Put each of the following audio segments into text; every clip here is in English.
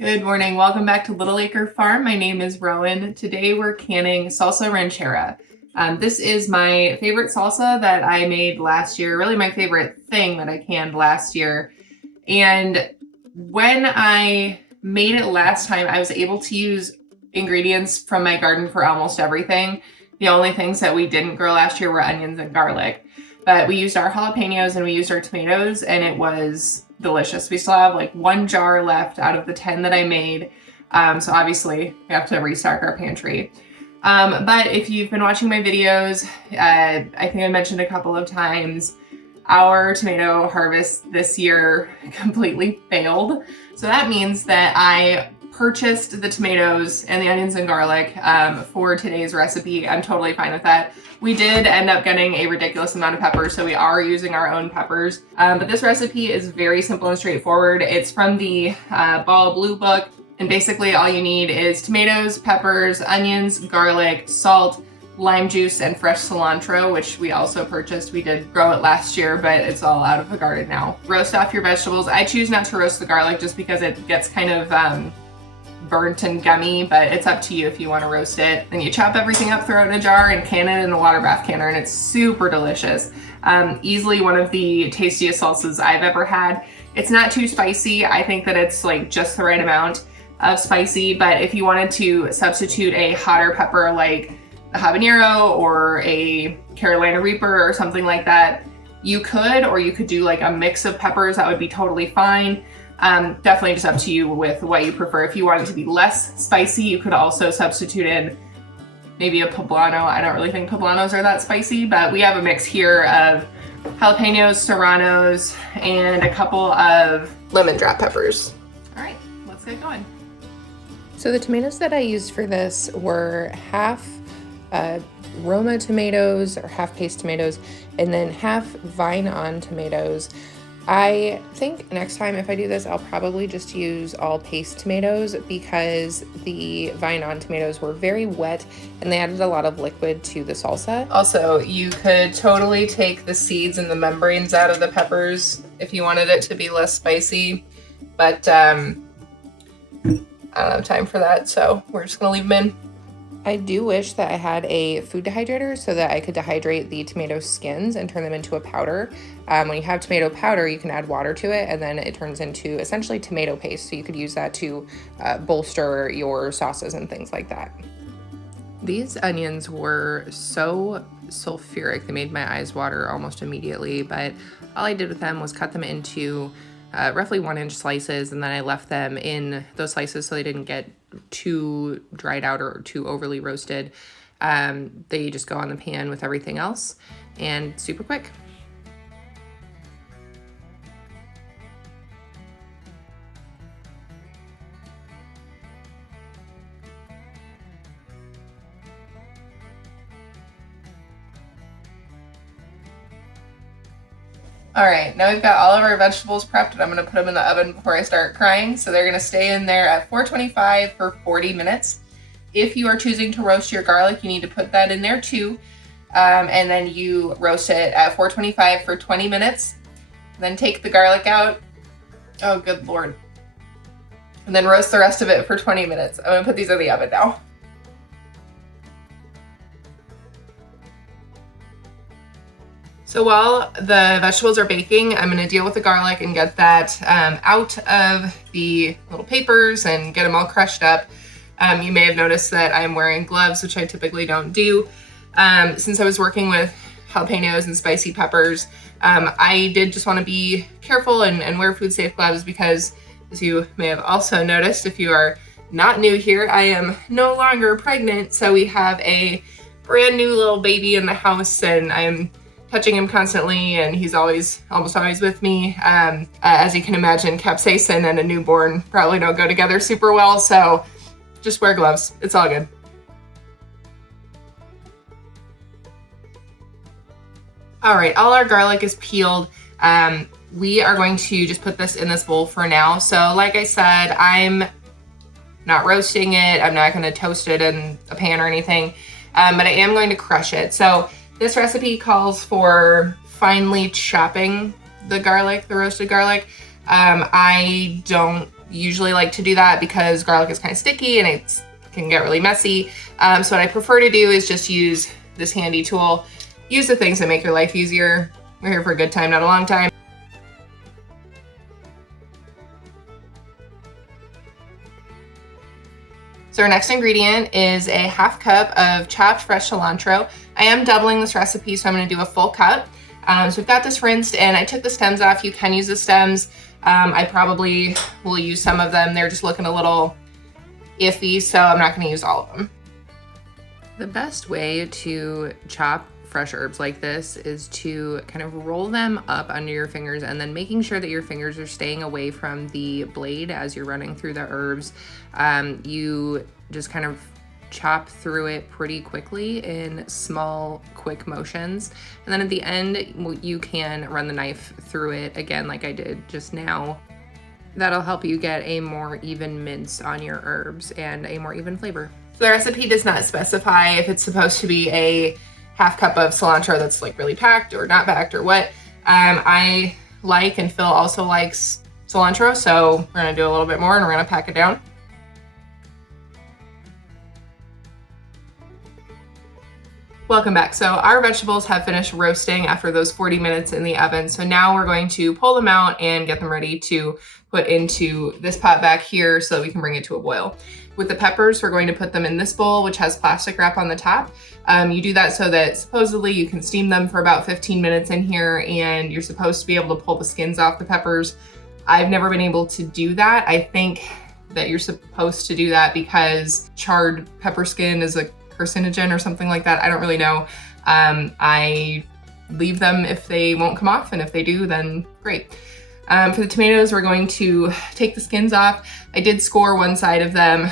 Good morning. Welcome back to Little Acre Farm. My name is Rowan. Today we're canning Salsa Ranchera. This is my favorite salsa that I made last year, really my favorite thing that I canned last year. And when I made it last time, I was able to use ingredients from my garden for almost everything. The only things that we didn't grow last year were onions and garlic. But we used our jalapenos and we used our tomatoes, and it was delicious. We still have like 1 jar left out of the 10 that I made. So obviously we have to restock our pantry. But if you've been watching my videos, I think I mentioned a couple of times, our tomato harvest this year completely failed. So that means that I purchased the tomatoes and the onions and garlic for today's recipe. I'm totally fine with that. We did end up getting a ridiculous amount of peppers, so we are using our own peppers. But this recipe is very simple and straightforward. It's from the Ball Blue book, and basically all you need is tomatoes, peppers, onions, garlic, salt, lime juice, and fresh cilantro, which we also purchased. We did grow it last year, but it's all out of the garden now. Roast off your vegetables. I choose not to roast the garlic just because it gets kind of burnt and gummy, but it's up to you if you want to roast it. Then you chop everything up, throw it in a jar, and can it in a water bath canner, and it's super delicious. Easily one of the tastiest salsas I've ever had. It's not too spicy. I think that it's like just the right amount of spicy, but if you wanted to substitute a hotter pepper like a habanero or a Carolina Reaper or something like that, you could, or you could do like a mix of peppers. That would be totally fine. Definitely just up to you with what you prefer. If you want it to be less spicy, you could also substitute in maybe a poblano. I don't really think poblanos are that spicy, but we have a mix here of jalapenos, serranos, and a couple of lemon drop peppers. All right, let's get going. So the tomatoes that I used for this were half Roma tomatoes or half paste tomatoes, and then half vine-on tomatoes. I think next time if I do this, I'll probably just use all paste tomatoes because the vine-on tomatoes were very wet and they added a lot of liquid to the salsa. Also, you could totally take the seeds and the membranes out of the peppers if you wanted it to be less spicy, but I don't have time for that, so we're just gonna leave them in. I do wish that I had a food dehydrator so that I could dehydrate the tomato skins and turn them into a powder. When you have tomato powder, you can add water to it and then it turns into essentially tomato paste. So you could use that to bolster your sauces and things like that. These onions were so sulfuric, they made my eyes water almost immediately, but all I did with them was cut them into roughly 1-inch slices, and then I left them in those slices so they didn't get too dried out or too overly roasted. They just go on the pan with everything else and super quick. All right, now we've got all of our vegetables prepped, and I'm gonna put them in the oven before I start crying. So they're gonna stay in there at 425 for 40 minutes. If you are choosing to roast your garlic, you need to put that in there too. And then you roast it at 425 for 20 minutes. Then take the garlic out. Oh, good Lord. And then roast the rest of it for 20 minutes. I'm gonna put these in the oven now. So while the vegetables are baking, I'm gonna deal with the garlic and get that out of the little papers and get them all crushed up. You may have noticed that I'm wearing gloves, which I typically don't do. Since I was working with jalapenos and spicy peppers, I did just wanna be careful and wear food safe gloves because, as you may have also noticed, if you are not new here, I am no longer pregnant. So we have a brand new little baby in the house, and I'm touching him constantly, and he's almost always with me. As you can imagine, capsaicin and a newborn probably don't go together super well, so just wear gloves. It's all good. All right, all our garlic is peeled. We are going to just put this in this bowl for now. So like I said, I'm not roasting it. I'm not gonna toast it in a pan or anything, but I am going to crush it. So this recipe calls for finely chopping the garlic, the roasted garlic. I don't usually like to do that because garlic is kind of sticky and it can get really messy. So what I prefer to do is just use this handy tool. Use the things that make your life easier. We're here for a good time, not a long time. So our next ingredient is a half cup of chopped fresh cilantro. I am doubling this recipe, so I'm gonna do a full cup. So we've got this rinsed and I took the stems off. You can use the stems. I probably will use some of them. They're just looking a little iffy, so I'm not gonna use all of them. The best way to chop fresh herbs like this is to kind of roll them up under your fingers and then making sure that your fingers are staying away from the blade as you're running through the herbs. You just kind of chop through it pretty quickly in small, quick motions. And then at the end, you can run the knife through it again, like I did just now. That'll help you get a more even mince on your herbs and a more even flavor. So the recipe does not specify if it's supposed to be a half cup of cilantro that's like really packed or not packed or what. I like, and Phil also likes cilantro, so we're gonna do a little bit more and we're gonna pack it down. Welcome back. So our vegetables have finished roasting after those 40 minutes in the oven. So now we're going to pull them out and get them ready to put into this pot back here so that we can bring it to a boil. With the peppers, we're going to put them in this bowl, which has plastic wrap on the top. You do that so that supposedly you can steam them for about 15 minutes in here, and you're supposed to be able to pull the skins off the peppers. I've never been able to do that. I think that you're supposed to do that because charred pepper skin is a carcinogen or something like that. I don't really know. I leave them if they won't come off, and if they do, then great. For the tomatoes, we're going to take the skins off. I did score one side of them,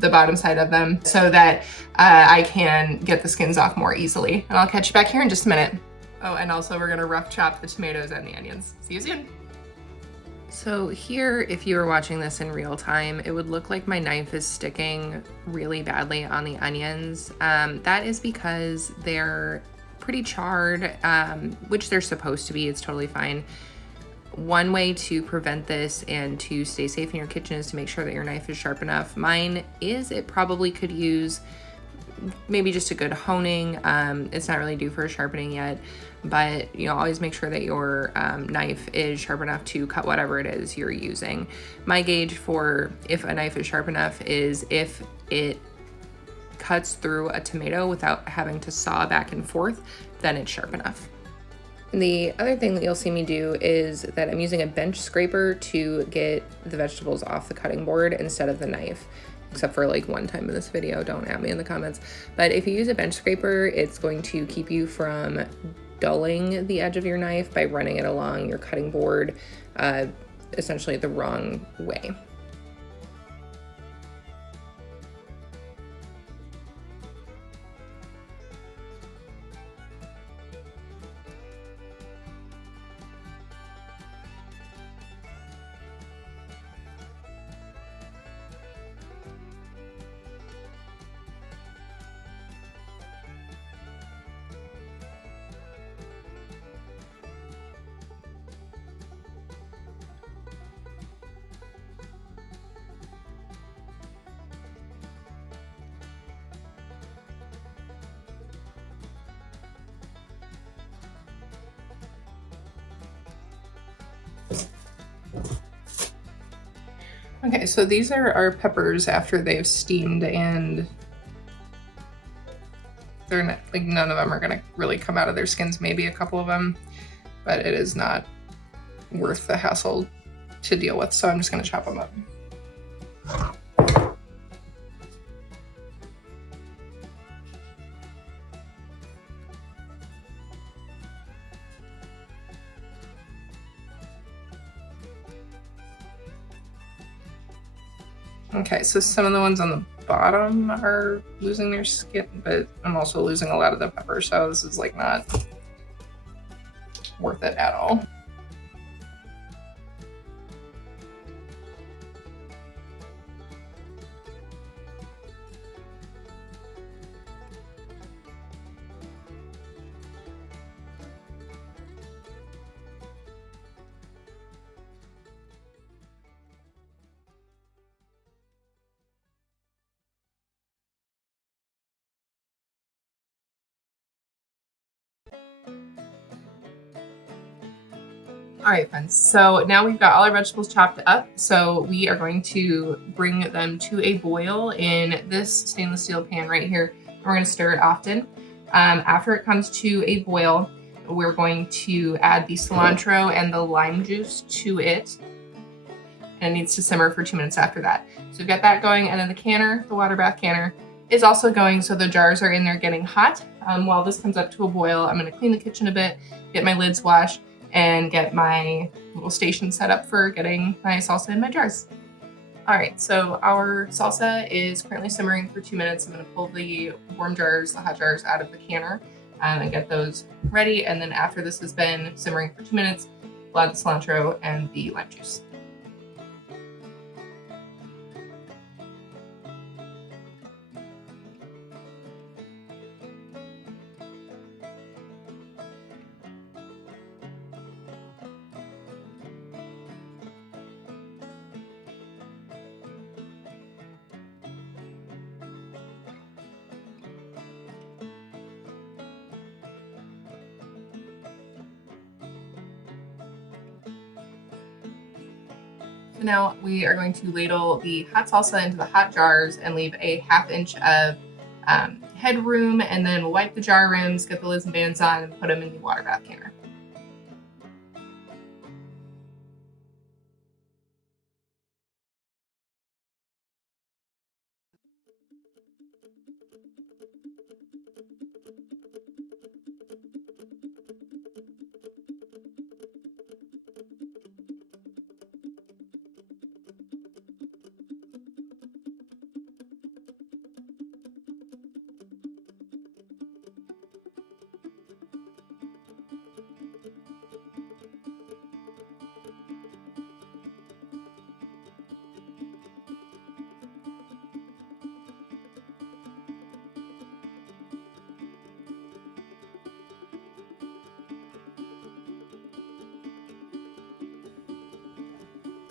the bottom side of them, so that I can get the skins off more easily. And I'll catch you back here in just a minute. Oh, and also we're gonna rough chop the tomatoes and the onions. See you soon. So here, if you were watching this in real time, it would look like my knife is sticking really badly on the onions. That is because they're pretty charred, which they're supposed to be. It's totally fine. One way to prevent this and to stay safe in your kitchen is to make sure that your knife is sharp enough. Mine is, it probably could use maybe just a good honing. It's not really due for sharpening yet, but always make sure that your knife is sharp enough to cut whatever it is you're using. My gauge for if a knife is sharp enough is if it cuts through a tomato without having to saw back and forth, then it's sharp enough. The other thing that you'll see me do is that I'm using a bench scraper to get the vegetables off the cutting board instead of the knife, except for like one time in this video. Don't at me in the comments. But if you use a bench scraper, it's going to keep you from dulling the edge of your knife by running it along your cutting board essentially the wrong way. Okay, so these are our peppers after they've steamed, and they're not, like, none of them are gonna really come out of their skins, maybe a couple of them, but it is not worth the hassle to deal with, so I'm just gonna chop them up. Okay, so some of the ones on the bottom are losing their skin, but I'm also losing a lot of the pepper, so this is like not worth it at all. All right, friends, so now we've got all our vegetables chopped up. So we are going to bring them to a boil in this stainless steel pan right here. We're going to stir it often. After it comes to a boil, we're going to add the cilantro and the lime juice to it. And it needs to simmer for 2 minutes after that. So we've got that going, and then the canner, the water bath canner, is also going, so the jars are in there getting hot. While this comes up to a boil, I'm going to clean the kitchen a bit, get my lids washed, and get my little station set up for getting my salsa in my jars. All right, so our salsa is currently simmering for 2 minutes. I'm going to pull the warm jars, the hot jars, out of the canner and get those ready. And then after this has been simmering for 2 minutes, we'll add the cilantro and the lime juice. So now we are going to ladle the hot salsa into the hot jars and leave a 1/2 inch of headroom, and then we'll wipe the jar rims, get the lids and bands on, and put them in the water bath canner.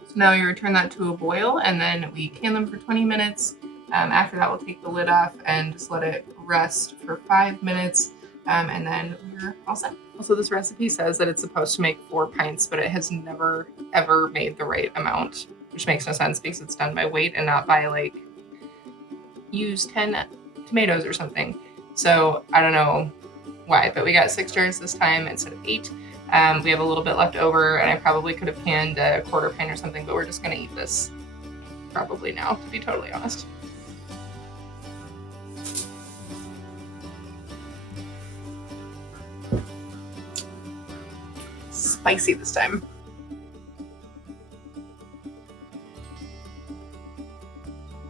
So now you return that to a boil, and then we can them for 20 minutes. After that, we'll take the lid off and just let it rest for 5 minutes, and then we're all set. Also, this recipe says that it's supposed to make 4 pints, but it has never, ever made the right amount, which makes no sense because it's done by weight and not by, like, use 10 tomatoes or something. So I don't know why, but we got 6 jars this time instead of 8. We have a little bit left over, and I probably could have canned a 1/4 pint or something, but we're just gonna eat this probably now, to be totally honest. Spicy this time.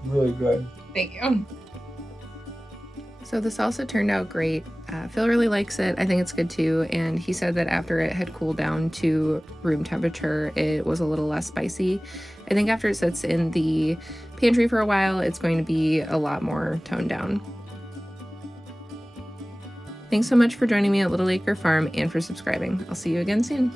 Really good. Thank you. So the salsa turned out great. Phil really likes it. I think it's good too. And he said that after it had cooled down to room temperature, it was a little less spicy. I think after it sits in the pantry for a while, it's going to be a lot more toned down. Thanks so much for joining me at Little Acre Farm and for subscribing. I'll see you again soon.